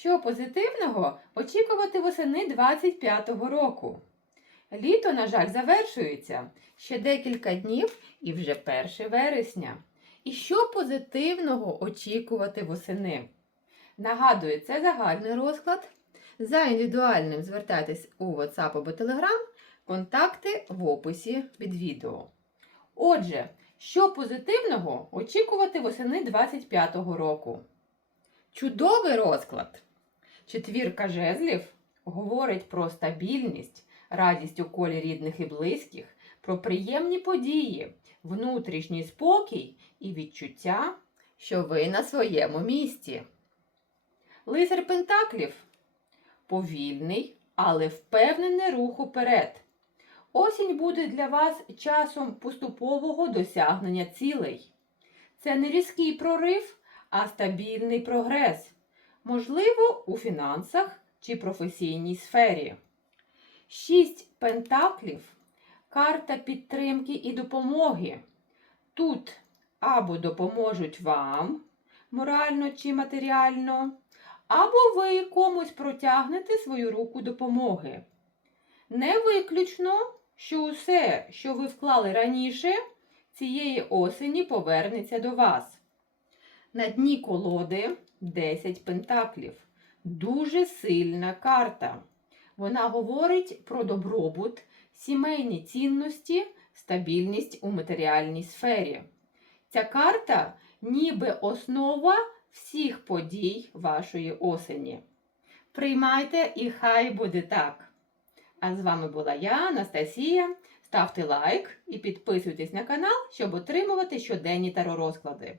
Що позитивного очікувати восени 25-го року? Літо, на жаль, завершується ще декілька днів і вже 1 вересня. І що позитивного очікувати восени? Нагадую, це загальний розклад. За індивідуальним звертайтесь у WhatsApp або Telegram, контакти в описі під відео. Отже, що позитивного очікувати восени 25-го року? Чудовий розклад. Четвірка жезлів говорить про стабільність, радість у колі рідних і близьких, про приємні події, внутрішній спокій і відчуття, що ви на своєму місці. Лицар Пентаклів повільний, але впевнений рух уперед. Осінь буде для вас часом поступового досягнення цілей. Це не різкий прорив, а стабільний прогрес, можливо, у фінансах чи професійній сфері. Шість пентаклів карта підтримки і допомоги. Тут або допоможуть вам морально чи матеріально, або ви комусь протягнете свою руку допомоги. Не виключно, що усе, що ви вклали раніше, цієї осені повернеться до вас. На дні колоди 10 пентаклів. Дуже сильна карта. Вона говорить про добробут, сімейні цінності, стабільність у матеріальній сфері. Ця карта ніби основа всіх подій вашої осені. Приймайте і хай буде так. А з вами була я, Анастасія. Ставте лайк і підписуйтесь на канал, щоб отримувати щоденні таро розклади.